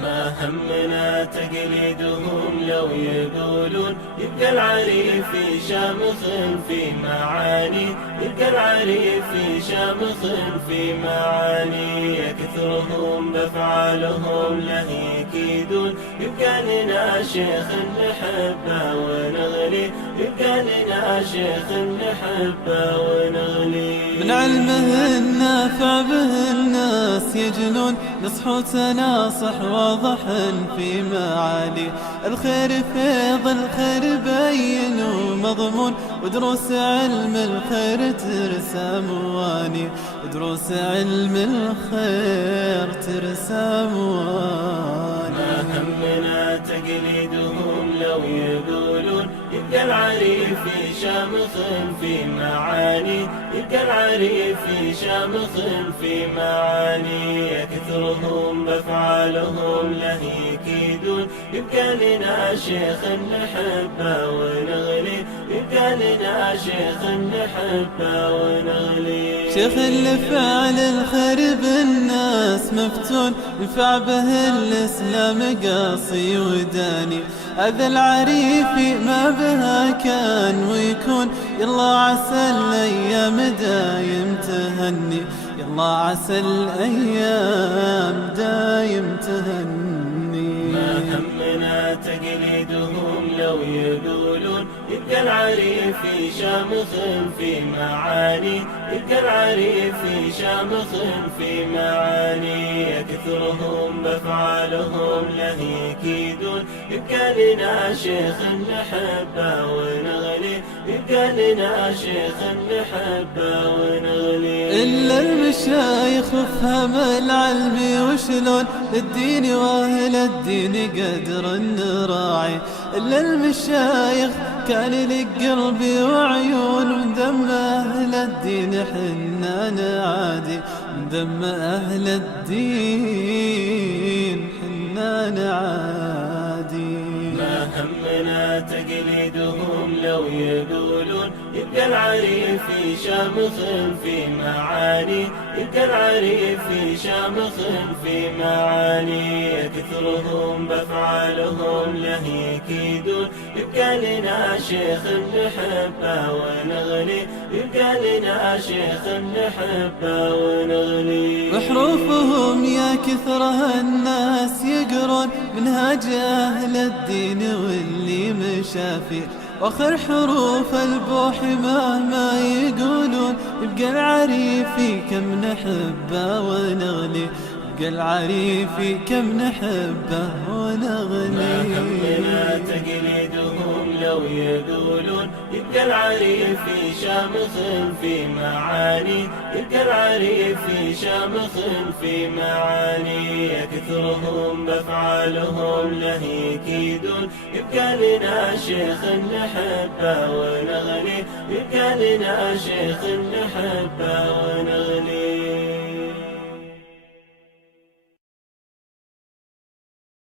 ما همنا تقليدهم لو يقولون يبقى العريف في شامخ في معاني، يبقى العريف في شامخ في معاني. يكثرهم بأفعالهم له يكيدون، يبقى لنا شيخ نحبه ونغلي، يبقى لنا شيخ نحبه ونغلي. من علمه النافع به الناس يجنون، نصح وتناصح واضح في معالي. الخير فيض الخير بين ومضمون، ودروس علم الخير ترسى مواني، ودروس علم الخير ترسى مواني. ما همنا تقليدهم لو يقولون يبقى العريف في شامخ في معاني، يبقى العريف في شامخ في معاني. يكثرهم بأفعالهم له يكيدون، يبقى لنا شيخ نحبه ونغلي، يبقى لنا شيخ نحبه ونغلي. شيخ اللي فعل الخير بالناس مفتون، ينفع به الإسلام قاصي وداني. هذا العريف ما بها كان ويكون، يلا عسى الأيام دايم تهني، يلا عسى الأيام دايم تهني. ما همنا تقليدهم لو يقولون يبقى العريف في شامخ في معاني، يبقى العريف في شامخ في معاني. يكثرهم بأفعالهم له يكيدون، يبقى لنا شيخ نحبه ونغلي، يبقى لنا شيخ نحبه ونغلي. إلا المشايخ فهم العلم وشلون للدين واهل الدين قدر نراعي. إلا المشايخ كان للقلب وعيون، ودم أهل الدين حنا نعادي، دم أهل الدين حنا نعادي. ما همنا تقليدهم لو يقولون يبقى العريف في شامخ في معاني، يبقى العريف في شامخ في معاني. يكثرهم بأفعالهم له يكيدون، يبقى لنا شيخ نحبه ونغلي، يبقى لنا شيخ نحبه ونغلي. وحروفهم يا كثرها الناس يقرون، منهاج أهل الدين واللي مشافي. واخر حروف البوح مهما يقولون، يبقى العريفي كم نحبه ونغلي، يبقى العريفي كم نحبه ونغلي. ما همنا تقليدهم لو يقولون يبقى العريف في شامخ في معاني، يبقى العريف في شامخ في معاني. يكثرهم بأفعالهم له يكيدون، يبقى لنا شيخ نحبه ونغلي، يبقى لنا شيخ نحبه ونغلي.